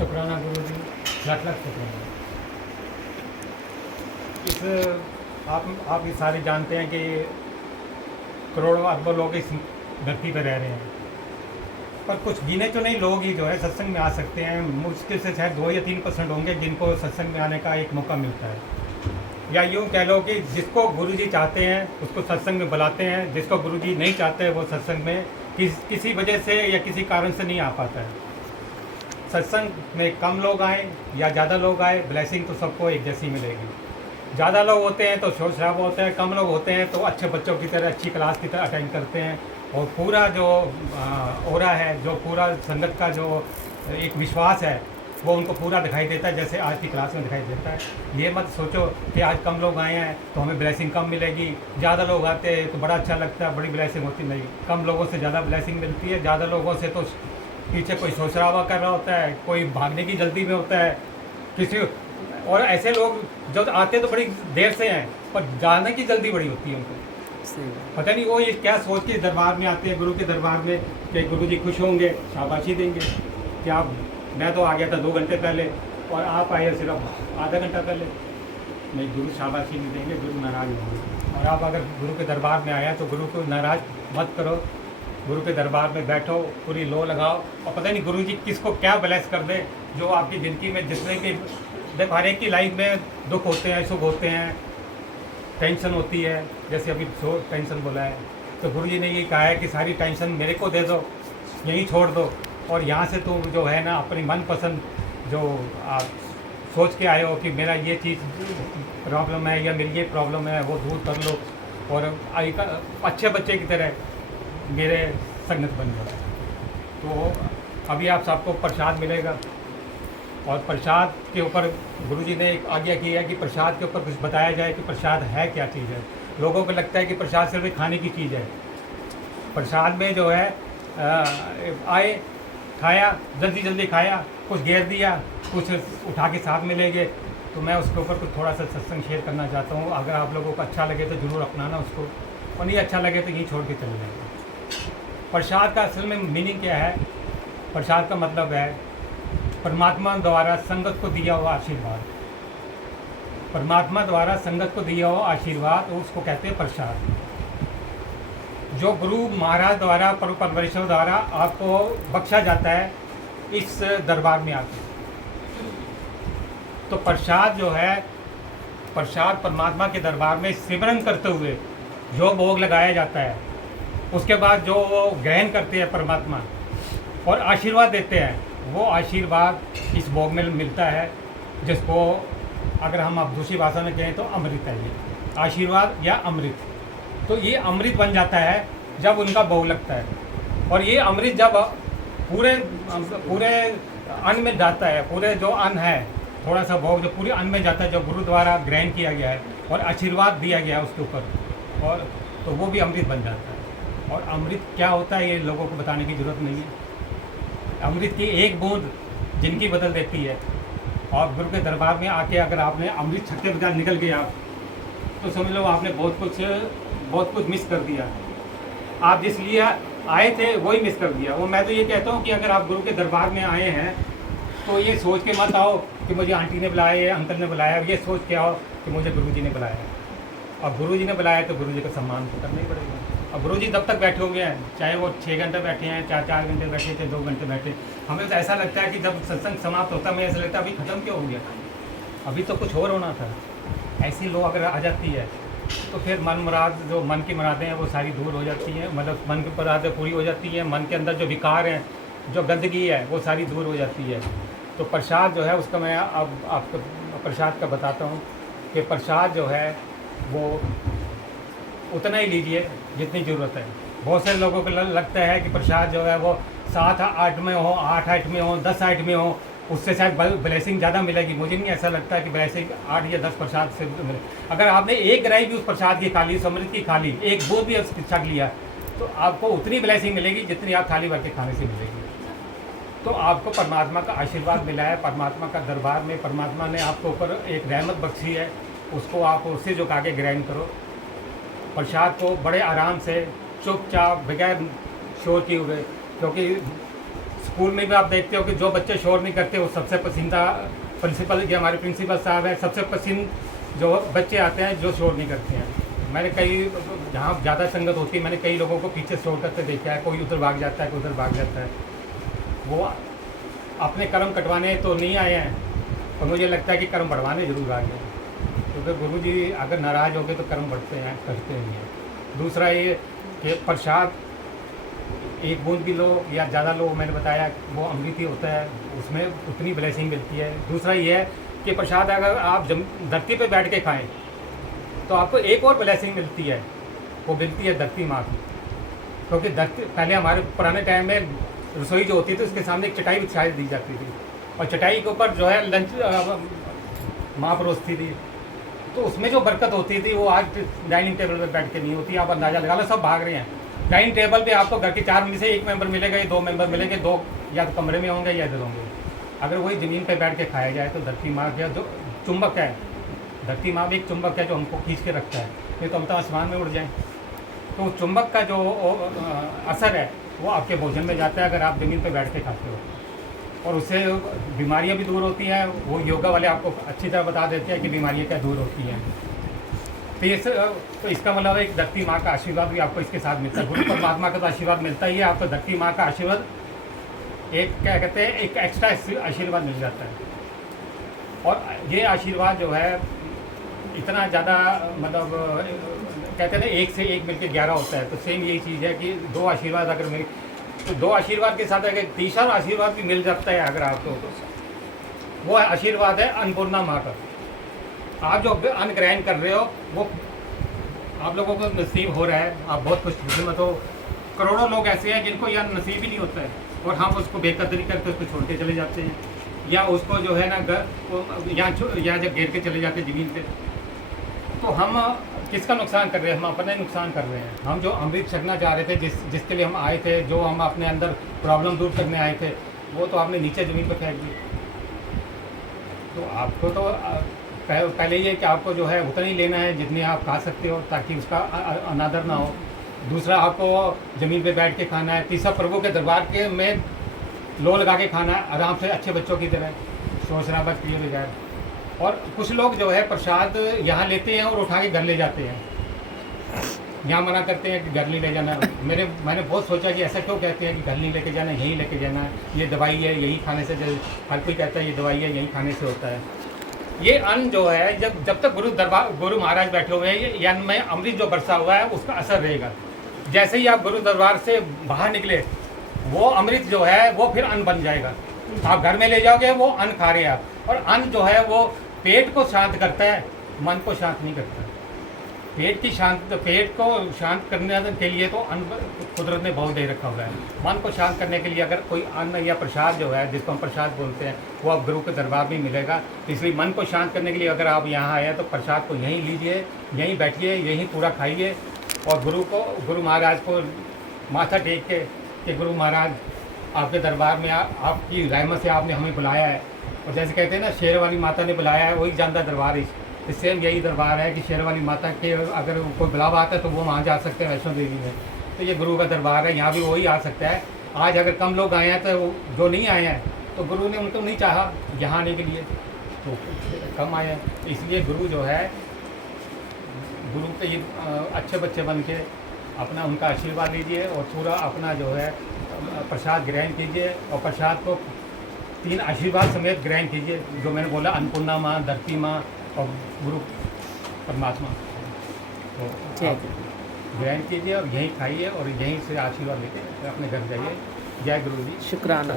शुक्राना गुरु जी, लाख लाख शुक्राना। इस आप ये सारे जानते हैं कि करोड़ों अरबों लोग इस धरती पर रह रहे हैं, पर कुछ गिने चुने लोग ही जो है सत्संग में आ सकते हैं। मुश्किल से शायद 2 या 3% होंगे जिनको सत्संग में आने का एक मौका मिलता है। या यूँ कह लो कि जिसको गुरुजी चाहते हैं उसको सत्संग में बुलाते हैं, जिसको गुरुजी नहीं चाहते वो सत्संग में किसी वजह से या किसी कारण से नहीं आ पाता है। सत्संग में कम लोग आए या ज़्यादा लोग आए, ब्लेसिंग तो सबको एक जैसी मिलेगी। ज़्यादा लोग होते हैं तो शोर शराबा होता है, कम लोग होते हैं तो अच्छे बच्चों की तरह अच्छी क्लास की तरह अटेंड करते हैं, और पूरा जो ओरा है, जो पूरा संगत का जो एक विश्वास है वो उनको पूरा दिखाई देता है, जैसे आज की क्लास में दिखाई देता है। ये मत सोचो कि आज कम लोग आए हैं तो हमें ब्लेसिंग कम मिलेगी, ज़्यादा लोग आते हैं तो बड़ा अच्छा लगता है, बड़ी ब्लेसिंग होती नहीं। कम लोगों से ज़्यादा ब्लेसिंग मिलती है, ज़्यादा लोगों से तो पीछे कोई शोर शराबा कर रहा होता है, कोई भागने की जल्दी में होता है किसी, और ऐसे लोग जब आते तो बड़ी देर से हैं पर जाने की जल्दी बड़ी होती है उनको। पता नहीं वो ये क्या सोच के दरबार में आते हैं, गुरु के दरबार में, कि गुरु जी खुश होंगे, शाबाशी देंगे। क्या मैं तो आ गया था 2 घंटे पहले और आप आए सिर्फ आधा घंटा पहले। नहीं, गुरु शाबाशी नहीं देंगे, गुरु नाराज़ होंगे। और आप अगर गुरु के दरबार में आया तो गुरु को नाराज़ मत करो, गुरु के दरबार में बैठो, पूरी लो लगाओ, और पता नहीं गुरु जी किसको क्या ब्लेस कर दे। जो आपकी ज़िंदगी में जितने भी, देखो हर एक की लाइफ में दुख होते हैं, सुख होते हैं, टेंशन होती है, जैसे अभी टेंशन बोला है, तो गुरु जी ने ये कहा है कि सारी टेंशन मेरे को दे दो, यहीं छोड़ दो, और यहाँ से तुम जो है ना अपनी मनपसंद जो आप सोच के आए हो कि मेरा ये चीज़ प्रॉब्लम है या मेरी ये प्रॉब्लम है, वो दूर कर लो, और अच्छे बच्चे की तरह मेरे संगत बन जाओ। तो अभी आप सबको प्रसाद मिलेगा, और प्रसाद के ऊपर गुरुजी ने एक आज्ञा की है कि प्रसाद के ऊपर कुछ बताया जाए कि प्रसाद है क्या चीज़ है। लोगों को लगता है कि प्रसाद सिर्फ एक खाने की चीज़ है। प्रसाद में जो है आए, खाया, जल्दी जल्दी खाया, कुछ घेर दिया, कुछ उठा के साथ में ले गए। तो मैं उसके ऊपर कुछ थोड़ा सा सत्संग शेयर करना चाहता हूँ। अगर आप लोगों को अच्छा लगे तो ज़रूर अपनाना उसको, और नहीं अच्छा लगे तो यहीं छोड़ के चले जाएंगे। प्रसाद का असल में मीनिंग क्या है? प्रसाद का मतलब है परमात्मा द्वारा संगत को दिया हुआ आशीर्वाद। परमात्मा द्वारा संगत को दिया हुआ आशीर्वाद, उसको कहते हैं प्रसाद। जो गुरु महाराज द्वारा, परमेश्वर द्वारा आपको बख्शा जाता है इस दरबार में आके। तो प्रसाद जो है, प्रसाद परमात्मा के दरबार में सिमरन करते हुए जो भोग लगाया जाता है, उसके बाद जो वो ग्रहण करते हैं परमात्मा और आशीर्वाद देते हैं, वो आशीर्वाद इस भोग में मिलता है, जिसको अगर हम अब दूसरी भाषा में कहें तो अमृत है। ये आशीर्वाद या अमृत, तो ये अमृत बन जाता है जब उनका भोग लगता है। और ये अमृत जब पूरे अन्न में जाता है, पूरे जो अन्न है, थोड़ा सा भोग जो पूरे अन्न में जाता है, जो गुरु द्वारा ग्रहण किया गया है और आशीर्वाद दिया गया है उसके ऊपर, और तो वो भी अमृत बन जाता है। और अमृत क्या होता है ये लोगों को बताने की ज़रूरत नहीं है। अमृत की एक बूंद जिंदगी बदल देती है। और गुरु के दरबार में आके अगर आपने अमृत छक्के बजाय निकल गए आप, तो समझ लो आपने बहुत कुछ मिस कर दिया। आप जिस लिए आए थे वही मिस कर दिया। वो मैं तो ये कहता हूँ कि अगर आप गुरु के दरबार में आए हैं तो ये सोच के मत आओ कि मुझे आंटी ने बुलाया या अंकल ने बुलाया, ये सोच के आओ कि मुझे गुरु जी ने बुलाया है। और गुरु जी ने बुलाया तो गुरु जी का सम्मान तो करना ही पड़ेगा। और गुरु जी तब तक बैठे होंगे, चाहे वो 6 घंटे बैठे हैं, 4 घंटे बैठे थे, 2 घंटे बैठे, हमें तो ऐसा लगता है कि जब सत्संग समाप्त होता है हमें ऐसा लगता है अभी ख़त्म क्यों हो गया, अभी तो कुछ और होना था। ऐसी लोग अगर आ जाती है तो फिर मन मुराद, जो मन की मुरादें हैं वो सारी दूर हो जाती हैं, मतलब मन की मुरादें पूरी हो जाती हैं। मन के अंदर जो विकार हैं, जो गंदगी है, वो सारी दूर हो जाती है। तो प्रसाद जो है उसका मैं अब आपको प्रसाद का बताता हूँ कि प्रसाद जो है वो उतना ही लीजिए जितनी ज़रूरत है। बहुत सारे लोगों को लगता है कि प्रसाद जो है वो 7 आइट में हो, 8 आइट में हो, 10 आइट में हो, उससे शायद ब्लेसिंग ज़्यादा मिलेगी। मुझे नहीं ऐसा लगता है कि ब्लेसिंग 8 या 10 प्रसाद से मिले। अगर आपने एक ग्राही भी उस प्रसाद की खा ली, अमृत की खा ली, एक बूंद भी छक लिया, तो आपको उतनी ब्लेसिंग मिलेगी जितनी आप थाली भर के खाने से मिलेगी। तो आपको परमात्मा का आशीर्वाद मिला है, परमात्मा का दरबार में परमात्मा ने आपको ऊपर एक रहमत बख्शी है, उसको आप उससे झुका के ग्रहण करो। प्रसाद को बड़े आराम से, चुपचाप, बगैर शोर किए हुए, क्योंकि स्कूल में भी आप देखते हो कि जो बच्चे शोर नहीं करते वो सबसे पसंदीदा प्रिंसिपल, ये हमारे प्रिंसिपल साहब हैं, सबसे पसंद जो बच्चे आते हैं जो शोर नहीं करते हैं। मैंने कई, जहाँ ज़्यादा संगत होती है, मैंने कई लोगों को पीछे शोर करते देखा है, कोई उधर भाग जाता है, कोई उधर भाग जाता है। वो अपने कर्म कटवाने तो नहीं आए हैं, और मुझे लगता है कि कर्म बढ़वाने जरूर आए हैं, क्योंकि गुरु जी अगर नाराज़ हो गए तो कर्म बढ़ते हैं, करते नहीं हैं। दूसरा ये कि प्रसाद एक बूंद भी लो या ज़्यादा लो, मैंने बताया वो अमृत ही होता है, उसमें उतनी ब्लेसिंग मिलती है। दूसरा ये है कि प्रसाद अगर आप धरती पे बैठ के खाएं तो आपको एक और ब्लेसिंग मिलती है, वो मिलती है धरती माँ की। क्योंकि धरती, पहले हमारे पुराने टाइम में रसोई जो होती थी उसके सामने एक चटाई बिछाई दी जाती थी, और चटाई के ऊपर जो है लंच माँ परोसती थी, तो उसमें जो बरकत होती थी वो आज डाइनिंग टेबल पर बैठ के नहीं होती। आप अंदाज़ा लगा लो, सब भाग रहे हैं। डाइनिंग टेबल पे आपको घर के 4 में से 1 मेंबर मिलेगा या 2 मेंबर मिलेंगे, 2 या तो कमरे में होंगे या इधर होंगे। अगर वही ज़मीन पे बैठ के खाया जाए तो धरती माँ का जो चुंबक है, धरती माँ भी एक चुंबक है जो हमको खींच के रखता है, नहीं तो हम तो आसमान में उड़ जाएँ। तो चुंबक का जो असर है वो आपके भोजन में जाता है अगर आप ज़मीन पे बैठ के खाते हो, और उससे बीमारियां भी दूर होती हैं। वो योगा वाले आपको अच्छी तरह बता देते हैं कि बीमारियां क्या दूर होती हैं। तो इसका मतलब एक धरती माँ का आशीर्वाद भी आपको इसके साथ मिलता है। गुरु परमात्मा का तो आशीर्वाद मिलता ही है, आपको धरती माँ का आशीर्वाद एक क्या कहते हैं, एक एक्स्ट्रा आशीर्वाद मिल जाता है। और ये आशीर्वाद जो है इतना ज़्यादा, मतलब कहते हैं ना, 1 से 1 मिलकर 11 होता है, तो सेम यही चीज़ है कि 2 आशीर्वाद अगर मिल, तो 2 आशीर्वाद के साथ अगर तीसरा आशीर्वाद भी मिल जाता है अगर आपको, वो आशीर्वाद है अन्नपूर्णा माँ का। आप जो अन्न ग्रहण कर रहे हो वो आप लोगों को नसीब हो रहा है, आप बहुत खुशकिस्मत हो। करोड़ों लोग ऐसे हैं जिनको यह नसीब ही नहीं होता है, और हम उसको बेकदरी करके उसको छोड़ के चले जाते हैं, या उसको जो है ना यहाँ जब गिर के चले जाते हैं ज़मीन पे। तो हम किसका नुकसान कर रहे हैं? हम अपना ही नुकसान कर रहे हैं। हम जो अमृत छकना चाह रहे थे, जिसके लिए हम आए थे, जो हम अपने अंदर प्रॉब्लम दूर करने आए थे, वो तो आपने नीचे ज़मीन पर फेंक दी। तो आपको तो पहले ये कि आपको जो है उतना ही लेना है जितनी आप खा सकते हो, ताकि उसका अनादर ना हो। दूसरा, आपको ज़मीन पे बैठ के खाना है। तीसरा, प्रभु के दरबार के में लो लगा के खाना है, आराम से अच्छे बच्चों की तरह, शोर शराबा किए बगैर। और कुछ लोग जो है प्रसाद यहाँ लेते हैं और उठा के घर ले जाते हैं, यहाँ मना करते हैं कि घर नहीं ले जाना। मैंने बहुत सोचा कि ऐसा क्यों कहते हैं कि घर नहीं लेके जाना, यहीं लेके जाना, ये दवाई है, यही खाने से, हर कोई कहता है ये दवाई है, यही खाने से होता है। ये अन्न जो है, जब तक गुरु महाराज बैठे हुए हैं, ये अन्न में अमृत जो बरसा हुआ है उसका असर रहेगा। जैसे ही आप गुरु दरबार से बाहर निकले, वो अमृत जो है वो फिर अन्न बन जाएगा। आप घर में ले जाओगे, वो अन्न खा रहे हैं आप। और अन्न जो है वो पेट को शांत करता है, मन को शांत नहीं करता। पेट को शांत करने के लिए तो अन्न कुदरत ने बहुत दे रखा हुआ है। मन को शांत करने के लिए अगर कोई अन्न या प्रसाद जो है, जिसको हम प्रसाद बोलते हैं, वो आप गुरु के दरबार में मिलेगा। इसलिए मन को शांत करने के लिए अगर आप यहाँ आए तो प्रसाद को यहीं लीजिए, यहीं बैठिए, यहीं पूरा खाइए, और गुरु महाराज को माथा टेक के कि गुरु महाराज आपके दरबार में आपकी रहमत से आपने हमें बुलाया है। और जैसे कहते हैं ना, शेर वाली माता ने बुलाया है, वही जानता दरबार है। सेम यही दरबार है कि शेर वाली माता के अगर कोई बुलावा आता है तो वो वहाँ जा सकते हैं, वैष्णो देवी में। तो ये गुरु का दरबार है, यहाँ भी वही आ सकता है। आज अगर कम लोग आए हैं, तो जो नहीं आए हैं तो गुरु ने उनको नहीं चाहा यहाँ आने के लिए, तो कम आए हैं। इसलिए गुरु जो है, गुरु के ये अच्छे बच्चे बन के अपना उनका आशीर्वाद लीजिए, और पूरा अपना जो है प्रसाद ग्रहण कीजिए। और प्रसाद को 3 आशीर्वाद समेत ग्रहण कीजिए, जो मैंने बोला, अन्नपूर्णा माँ, धरती माँ और गुरु परमात्मा। तो आप ग्रहण कीजिए और यहीं खाइए, और यहीं से आशीर्वाद लेके अपने घर जाइए। जय गुरु जी। शुक्राना।